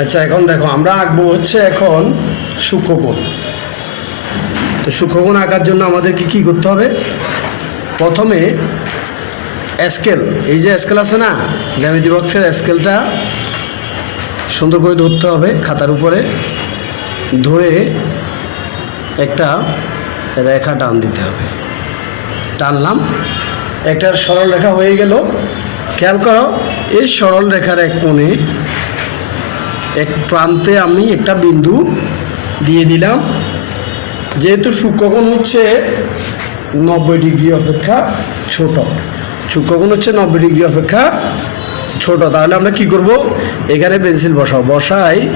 আচ্ছা এখন দেখো, আমরা আঁকবো হচ্ছে এখন সূক্ষ্মকোণ। তো সূক্ষ্মকোণ আঁকার জন্য আমাদেরকে কি করতে হবে? প্রথমে স্কেল এই যে স্কেল আছে না, জ্যামিতি বক্সের স্কেলটা সুন্দর করে ধরতে হবে খাতার উপরে, ধরে একটা রেখা টান দিতে হবে। টানলাম একটা সরল রেখা হয়ে গেল। খেয়াল করো, এই সরল রেখার এক কোণে এক প্রান্তে আমি একটা বিন্দু দিয়ে দিলাম। যেহেতু সূক্ষ্মকোণ হচ্ছে নব্বই ডিগ্রি অপেক্ষা ছোট, সূক্ষ্মকোণ হচ্ছে নব্বই ডিগ্রি অপেক্ষা ছোট, তাহলে আমরা কি করব? এখানে পেন্সিল বসাও। বসাই,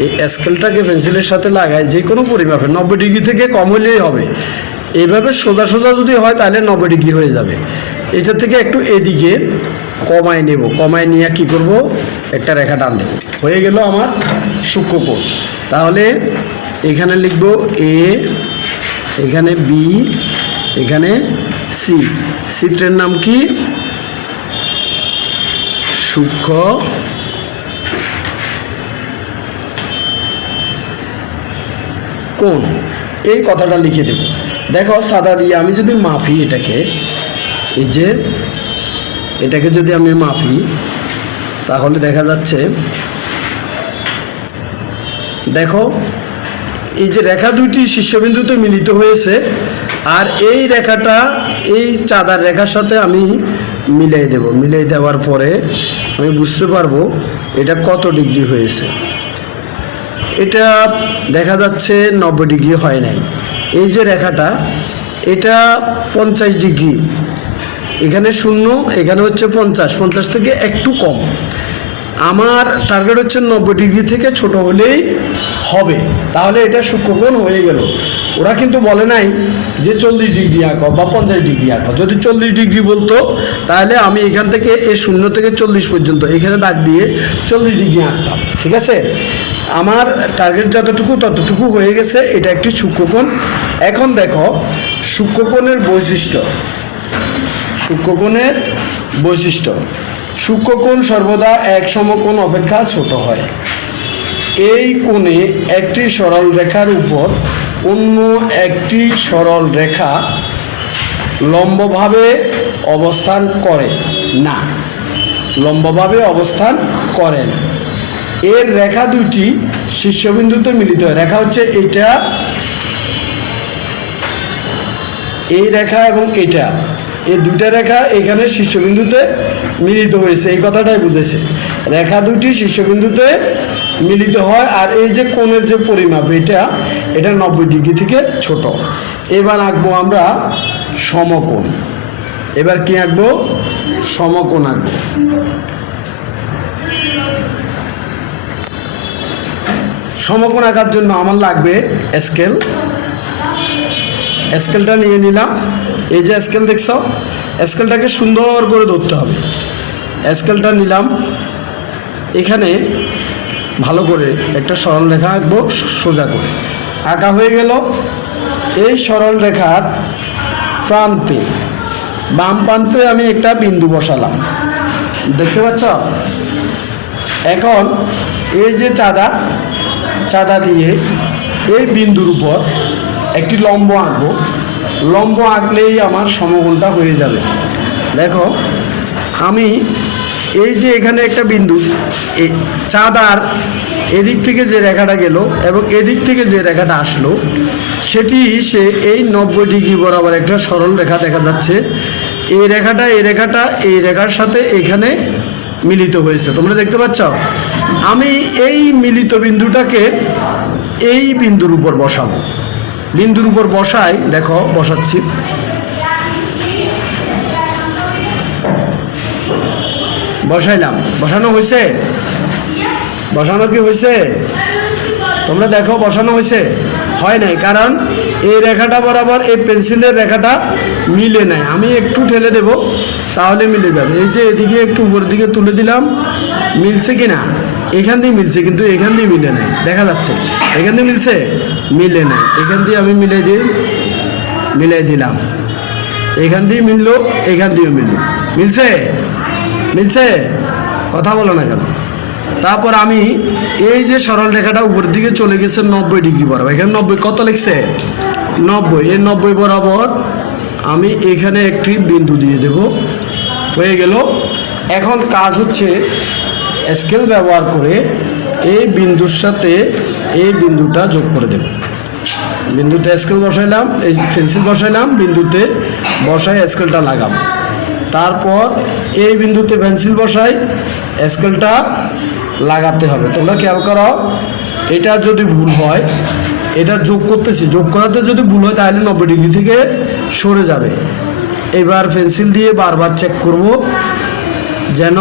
এই স্কেলটাকে পেন্সিলের সাথে লাগাই যে কোনো পরিমাপে। নব্বই ডিগ্রি থেকে কম হলেই হবে। এইভাবে সোজা সোজা যদি হয়, তাহলে নব্বই ডিগ্রি হয়ে যাবে। এটা থেকে একটু এদিকে কমায় নেব। কমায় নিয়ে কি করব? একটা রেখা টান দেব। হয়ে গেল আমার সূক্ষ্মকোণ। তাহলে এখানে লিখব এ এখানে বি এখানে সি চিত্রের নাম কি? সূক্ষ্ম কোণ। এই কথাটা লিখে দেব। দেখো সাদা দিয়ে আমি যদি মাপি এটাকে, এই যে এটাকে যদি আমি মাপি, তাহলে দেখা যাচ্ছে, দেখো, এই যে রেখা দুইটি শীর্ষবিন্দুতে মিলিত হয়েছে, আর এই রেখাটা, এই চাঁদার রেখার সাথে আমি মিলাই দেব। মিলিয়ে দেওয়ার পরে আমি বুঝতে পারব এটা কত ডিগ্রি হয়েছে। এটা দেখা যাচ্ছে নব্বই ডিগ্রি হয় নাই। এই যে রেখাটা, এটা পঞ্চাশ ডিগ্রি এখানে শূন্য, এখানে হচ্ছে পঞ্চাশ। পঞ্চাশ থেকে একটু কম। আমার টার্গেট হচ্ছে নব্বই ডিগ্রি থেকে ছোট হলেই হবে। তাহলে এটা সূক্ষ্মকোণ হয়ে গেল। ওরা কিন্তু বলে নাই যে চল্লিশ ডিগ্রি আঁকো বা পঞ্চাশ ডিগ্রি আঁকো। যদি চল্লিশ ডিগ্রি বলতো, তাহলে আমি এখান থেকে এই শূন্য থেকে চল্লিশ পর্যন্ত, এখানে দাগ দিয়ে চল্লিশ ডিগ্রি আঁকতাম। ঠিক আছে? আমার টার্গেট যতটুকু ততটুকু হয়ে গেছে, এটা একটি সূক্ষ্মকোণ। এখন দেখো, সূক্ষ্মকোণের বৈশিষ্ট্য। সূক্ষ্মকোণের বৈশিষ্ট্য। সূক্ষ্মকোণ সর্বদা এক সমকোণ অপেক্ষা ছোট হয়। এই কোণে একটি সরল রেখার উপর অন্য একটি সরল রেখা লম্বভাবে অবস্থান করে না। লম্বভাবে অবস্থান করে না। এর রেখা দুটি শীর্ষবিন্দুতে মিলিত হয়। রেখা হচ্ছে এটা এই রেখা এবং এটা এই দুইটা রেখা এখানে শীর্ষবিন্দুতে মিলিত হয়েছে। এই কথাটাই বুঝেছে। রেখা দুইটি শীর্ষবিন্দুতে মিলিত হয় আর এই যে কোণের যে পরিমাপ, এটা এটা নব্বই ডিগ্রি থেকে ছোট। এবার আঁকবো আমরা সমকোণ। এবার কি আঁকবো? সমকোণ আঁকবো। সমকোণ আঁকার জন্য আমার লাগবে স্কেল স্কেলটা নিয়ে নিলাম। এই যে স্কেল দেখছ, স্কেলটাকে সুন্দর করে ধরতে হবে। স্কেলটা নিলাম। এখানে ভালো করে একটা সরল রেখা আঁকবো, সোজা করে। আঁকা হয়ে গেল। এই সরল রেখার প্রান্তে, বাম প্রান্তে আমি একটা বিন্দু বসালাম। দেখতে পাচ্ছ? এখন এই যে চাঁদা চাঁদা দিয়ে এই বিন্দুর উপর একটি লম্ব আঁকবো। লম্ব আঁকলেই আমার সমগুণটা হয়ে যাবে। দেখো, আমি এই যে এখানে একটা বিন্দু চাঁদার এদিক থেকে যে রেখাটা গেল এবং এদিক থেকে যে রেখাটা আসলো, সেটি সে এই নব্বই ডিগ্রি বরাবর একটা সরল রেখা দেখা যাচ্ছে। এই রেখাটা এই রেখাটা, এই রেখার সাথে এখানে মিলিত হয়েছে। তোমরা দেখতে পাচ্ছ? আমি এই মিলিত বিন্দুটাকে এই বিন্দুর উপর বসাবো। বিন্দুর উপর বসায়, দেখো, বসাচ্ছি। বসাইলাম। বসানো হয়েছে বসানো কি হয়েছে তোমরা দেখো, বসানো হয়েছে হয় নাই, কারণ এই রেখাটা বরাবর, এই পেন্সিলের রেখাটা মিলে নেয়। আমি একটু ঠেলে দেব, তাহলে মিলে যাবে। এই যে এদিকে একটু উপরের দিকে তুলে দিলাম, মিলছে কি না? এখান দিয়ে মিলছে, কিন্তু এখান দিয়ে মিলে নেয়। দেখা যাচ্ছে, এখান দিয়ে মিলছে? মিলে নেয়। এখান দিয়ে আমি মিলে দিই মিলাই দিলাম। এখান দিয়ে মিললো, এখান দিয়েও মিললো। মিলছে? মিলছে? কথা বলো না কেন। তারপর আমি এই যে সরল রেখাটা উপরের দিকে চলে গেছে নব্বই ডিগ্রি বরাবর। এখানে নব্বই কত লিখছে? নব্বই। এই নব্বই বরাবর আমি এখানে একটি বিন্দু দিয়ে দেব। হয়ে গেল। এখন কাজ হচ্ছে স্কেল ব্যবহার করে এই বিন্দুর সাথে এই বিন্দুটা যোগ করে দেব। বিন্দুতে স্কেল বসাইলাম, এই পেন্সিল বসাইলাম, বিন্দুতে বসাই স্কেলটা লাগাম তারপর এই বিন্দুতে পেন্সিল বসাই স্কেলটা লাগাতে হবে। তোমরা খেয়াল করো, এটা যদি ভুল হয়, এটা যোগ করতেছি। যোগ করাতে যদি ভুল হয়, তাহলে নব্বই ডিগ্রি থেকে সরে যাবে। এবার পেন্সিল দিয়ে বারবার চেক করব, যেন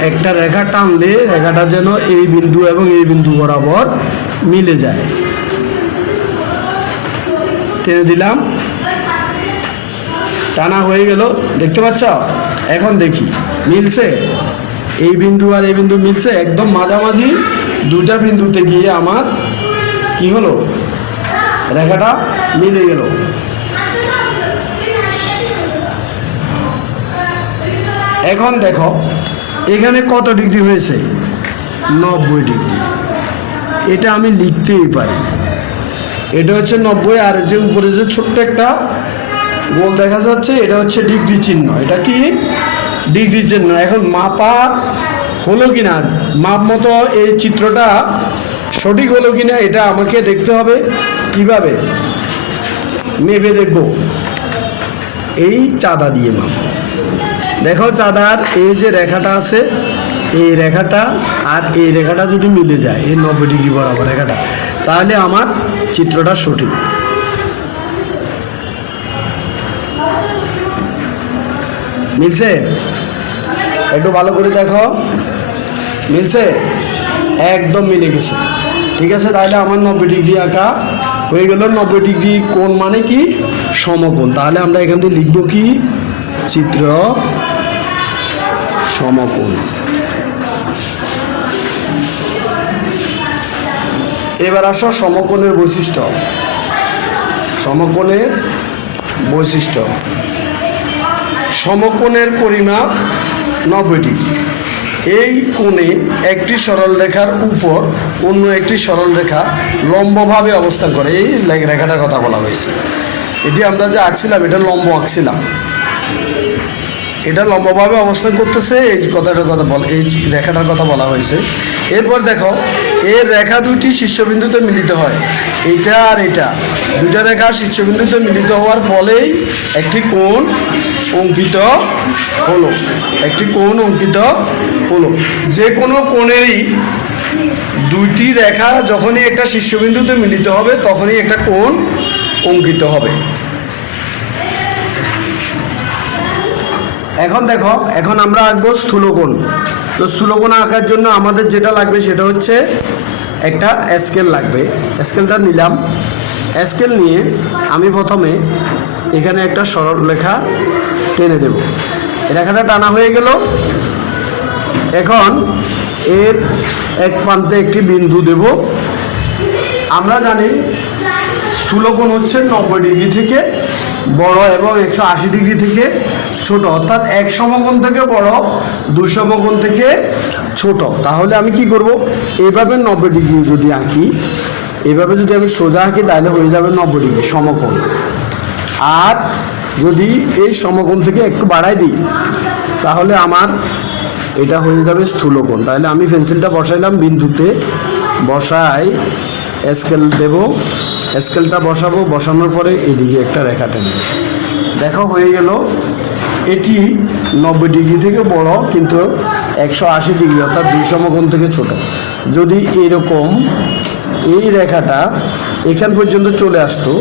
একটা রেখা টানলে রেখাটা যেন এই বিন্দু এবং এই বিন্দু বরাবর মিলে যায়। টেনে দিলাম। টানা হয়ে গেল। দেখতে পাচ্ছ? এখন দেখি। মিলছে? এই বিন্দু আর এই বিন্দু মিলছে একদম মাঝামাঝি। দুটা বিন্দুতে গিয়ে আমার কি হলো? রেখাটা মিলে গেল। এখন দেখো, এখানে কত ডিগ্রি হয়েছে? নব্বই ডিগ্রি। এটা আমি লিখতেই পারি। এটা হচ্ছে নব্বই, আর যে উপরে যে ছোট্ট একটা গোল দেখা যাচ্ছে, এটা হচ্ছে ডিগ্রি চিহ্ন। এটা কি? ডিগ্রি জন্য এখন মাপা হলো কি না মাপ মতো এই চিত্রটা সঠিক হলো কি না এটা আমাকে দেখতে হবে। কীভাবে? মেপে দেখব। এই চাঁদা দিয়ে মাপ। দেখো চাঁদার এই যে রেখাটা আছে, এই রেখাটা আর এই রেখাটা যদি মিলে যায়, এই নব্বই ডিগ্রি বরাবর রেখাটা, তাহলে আমার চিত্রটা সঠিক। মিলছে? একটু ভালো করে দেখো। মিলছে? একদম মিলে গেছে। ঠিক আছে, তাহলে আমার নব্বই ডিগ্রি আঁকা হয়ে গেল। নব্বই ডিগ্রি কোণ মানে কি? সমকোণ। তাহলে আমরা এখান থেকে লিখব কি? চিত্র সমকোণ। এবার আসো সমকোণের বৈশিষ্ট্য। সমকোণের বৈশিষ্ট্য। সমকোণের পরিমাপ নব্বই ডিগ্রি। এই কোণে একটি সরল রেখার উপর অন্য একটি সরল রেখা লম্বভাবে অবস্থান করে। এই রেখাটার কথা বলা হয়েছে। এটি আমরা যে আঁকছিলাম, এটা লম্ব আঁকছিলাম। এটা লম্বাভাবে অবস্থান করতেছে, এই কথাটার কথা বল, এই রেখাটার কথা বলা হয়েছে। এরপর দেখো এর রেখা দুইটি শীর্ষবিন্দুতে মিলিত হয়। এইটা আর এটা। দুইটা রেখা শীর্ষবিন্দুতে মিলিত হওয়ার ফলেই একটি কোণ অঙ্কিত হলো। একটি কোণ অঙ্কিত হলো। যে কোনো কোণেরই দুইটি রেখা যখনই একটা শীর্ষবিন্দুতে মিলিত হবে, তখনই একটা কোণ অঙ্কিত হবে। এখন দেখো, এখন আমরা আঁকবো স্থূলকোণ। তো স্থূলকোণ আঁকার জন্য আমাদের যেটা লাগবে সেটা হচ্ছে একটা স্কেল লাগবে। স্কেলটা নিলাম। স্কেল নিয়ে আমি প্রথমে এখানে একটা সরল রেখা টেনে দেব। রেখাটা টানা হয়ে গেল। এখন এর এক প্রান্তে একটি বিন্দু দেব। আমরা জানি স্থূলকোণ হচ্ছে নব্বই ডিগ্রি থেকে বড় এবং একশো আশি ডিগ্রি থেকে ছোট, অর্থাৎ এক সমকোণ থেকে বড়, দুই সমকোণ থেকে ছোট। তাহলে আমি কি করব? এভাবে নব্বই ডিগ্রি যদি আঁকি, এভাবে যদি আমি সোজা আঁকি, তাহলে হয়ে যাবে নব্বই ডিগ্রি সমকোণ। আর যদি এই সমকোণ থেকে একটু বাড়াই দিই, তাহলে আমার এটা হয়ে যাবে স্থূলকোণ। তাহলে আমি পেন্সিলটা বসাইলাম, বিন্দুতে বসাই স্কেল দেব। স্কেলটা বসাবো, বসানোর পরে এদিকে একটা রেখা টেনে দেখো, হয়ে গেল। এটি নব্বই ডিগ্রি থেকে বড়, কিন্তু একশো আশি ডিগ্রি, অর্থাৎ দুই সমকোণ থেকে ছোট। যদি এরকম এই রেখাটা এখান পর্যন্ত চলে আসতো,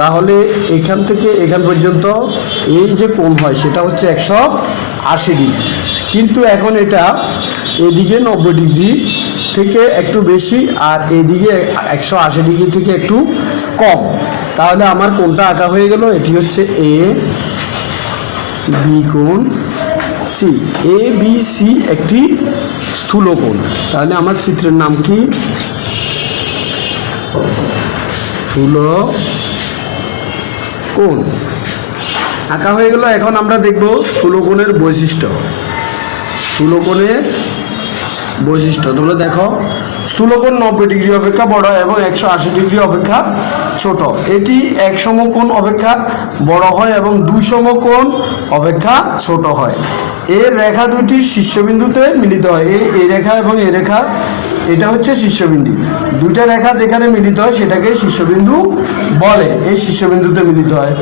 তাহলে এখান থেকে এখান পর্যন্ত এই যে কোণ হয়, সেটা হচ্ছে একশো আশি ডিগ্রি। কিন্তু এখন এটা এদিকে নব্বই ডিগ্রি থেকে একটু বেশি আর এদিকে একশো আশি ডিগ্রি থেকে একটু কম। তাহলে আমার কোনটা আঁকা হয়ে গেল? এটি হচ্ছে এ, বি কোণ, সি। এ, বি, সি একটি স্থূল কোণ। তাহলে আমার চিত্রের নাম কি? স্থূল কোণ। আঁকা হয়ে গেল। এখন আমরা দেখব স্থূলকোণের বৈশিষ্ট্য। স্থূলকোণের বৈশিষ্ট্য। তোমরা দেখো, স্থূলকোণ নব্বই ডিগ্রি অপেক্ষা, বড় এবং একশো আশি ডিগ্রি অপেক্ষা, ছোট। এটি এক সমকোণ অপেক্ষা, বড় হয় এবং দুই সমকোণ অপেক্ষা, ছোট হয়। এর রেখা দুটি শীর্ষবিন্দুতে মিলিত হয়। এই এই রেখা এবং এই রেখা, এটা হচ্ছে শীর্ষবিন্দু। দুইটা রেখা যেখানে মিলিত হয়, সেটাকে শীর্ষবিন্দু বলে। এই শীর্ষবিন্দুতে মিলিত হয়।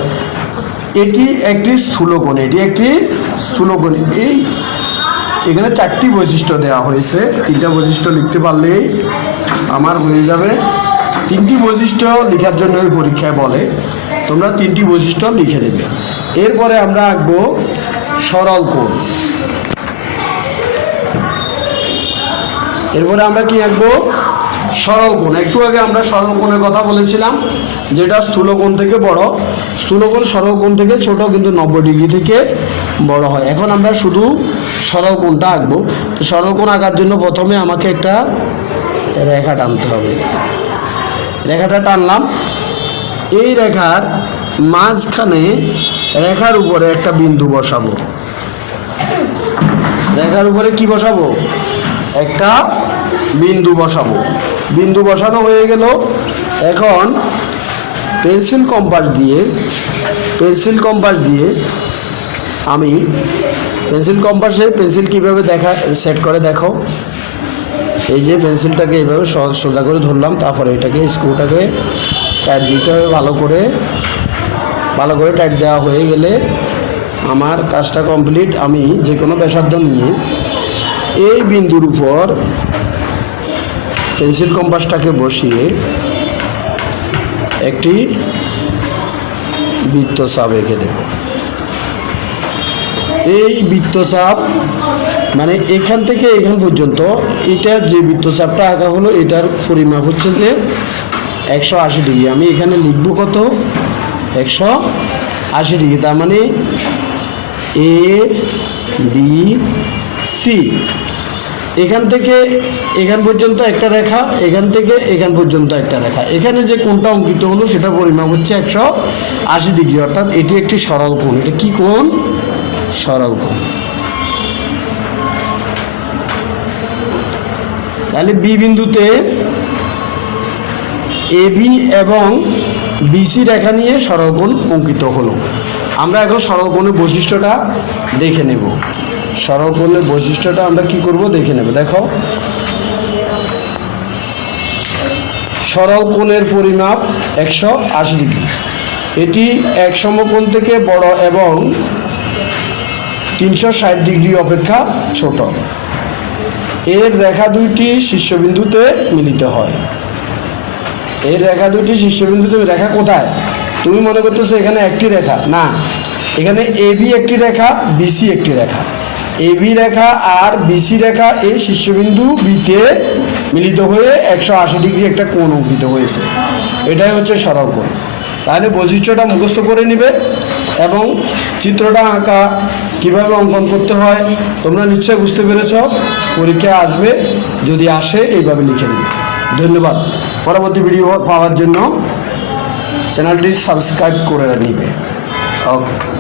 এটি একটি স্থূলকোণ, এটি একটি স্থূলকোণ। এই এখানে চারটি বৈশিষ্ট্য দেওয়া হয়েছে। তিনটা বৈশিষ্ট্য লিখতে পারলেই আমার হয়ে যাবে। তিনটি বৈশিষ্ট্য লেখার জন্য ওই পরীক্ষায় বলে। তোমরা তিনটি বৈশিষ্ট্য লিখে দেবে। এরপরে আমরা আঁকবো সরল কোণ। এরপরে আমরা কি আঁকবো? সরল একটু আগে আমরা সরল কথা বলেছিলাম, যেটা স্থূল কোণ থেকে বড়। স্থূল কোণ সরল থেকে ছোট, কিন্তু নব্বই ডিগ্রি থেকে বড় হয়। এখন আমরা শুধু সরল কোণটা আঁকবো। তো সরল আঁকার জন্য প্রথমে আমাকে একটা রেখা টানতে হবে। রেখাটা টানলাম। এই রেখার মাঝখানে রেখার উপরে একটা বিন্দু বসাবো। রেখার উপরে কি বসাবো? একটা বিন্দু বসাবো। বিন্দু বসানো হয়ে গেল। এখন পেন্সিল কম্পাস দিয়ে, পেন্সিল কম্পাস দিয়ে আমি পেন্সিল কম্পাসে পেন্সিল কীভাবে দেখা, সেট করে দেখো। এই যে পেন্সিলটাকে এইভাবে সহজ সোজা করে ধরলাম, তারপরে এটাকে স্ক্রুটাকে টাইট দিতে হবে ভালো করে। ভালো করে টাইট দেওয়া হয়ে গেলে আমার কাজটা কমপ্লিট। আমি যে কোনো ব্যাসার্ধ নিয়ে এই বিন্দুর উপর পেন্সিল কম্পাসটাকে বসিয়ে একটি বৃত্তচাপ এঁকে দেব। এই বৃত্তচাপ মানে এখান থেকে এখান পর্যন্ত, এটা যে বৃত্তচাপটা আঁকা হলো, এটার পরিমাপ হচ্ছে যে একশো আশি ডিগ্রি। আমি এখানে লিখব কত? একশো আশি ডিগ্রি। তার মানে এ, বি, সি। এখান থেকে এখান পর্যন্ত একটা রেখা, এখান থেকে এখান পর্যন্ত একটা রেখা। এখানে যে কোনটা অঙ্কিত হলো সেটা পরিমাপ হচ্ছে একশো আশি ডিগ্রি, অর্থাৎ এটি একটি সরল কোণ। এটা কি কোণ? সরল কোণ। তাহলে বি বিন্দুতে এবি এবং বিসি রেখা নিয়ে সরলকোণ অঙ্কিত হলো। আমরা এখন সরলকোণের বৈশিষ্ট্যটা দেখে নেব। সরলকোণের বৈশিষ্ট্যটা আমরা কি করব দেখে নেব। দেখো। সরল কোণের পরিমাপ একশো আশি ডিগ্রি। এটি এক সমকোণ থেকে বড় এবং তিনশো ষাট ডিগ্রি অপেক্ষা ছোট। এর রেখা দুইটি শীর্ষবিন্দুতে মিলিত হয়। এর রেখা দুটি শীর্ষবিন্দুতে রেখা কোথায়? তুমি মনে করতেছো এখানে একটি রেখা। না। এখানে এবি একটি রেখা বিসি একটি রেখা। এবি রেখা আর বিসি রেখা এই শীর্ষবিন্দু বিতে মিলিত হয়ে একশো আশি ডিগ্রি একটা কোণ অঙ্কিত হয়েছে। এটাই হচ্ছে সরল কোণ। তাহলে বৈশিষ্ট্যটা মুখস্থ করে নিবে এবং চিত্রটা আঁকা কীভাবে অঙ্কন করতে হয় তোমরা নিশ্চয়ই বুঝতে পেরেছ। পরীক্ষায় আসবে, যদি আসে এইভাবে লিখে দেবে ধন্যবাদ। পরবর্তী ভিডিও পাওয়ার জন্য চ্যানেলটি সাবস্ক্রাইব করে নিবে। ওকে।